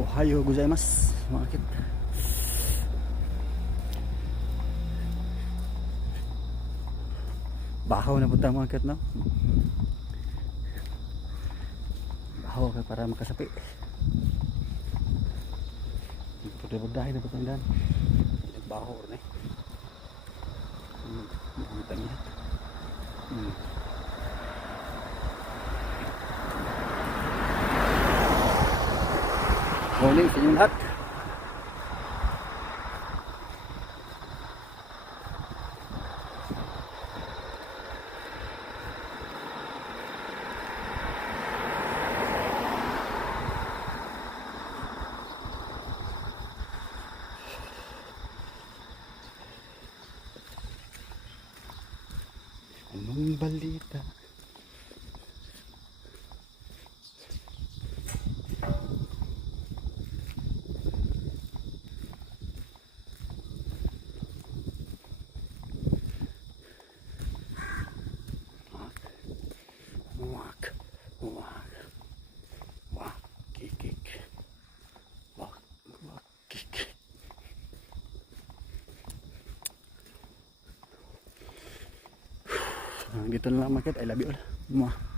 Ohayo gozaimasu mga kit. Bahaw na punta mga kit, no? Bahaw ka para makasapi. Pudah-pudahin na punta dan. Bahaw na eh. Ang tanya. Morning sa inyong lahat. Anong balita? Wak, wak, wak, kikik, wak, wak, kikik. Gitu na lang mga kit. I love you all. Mwah.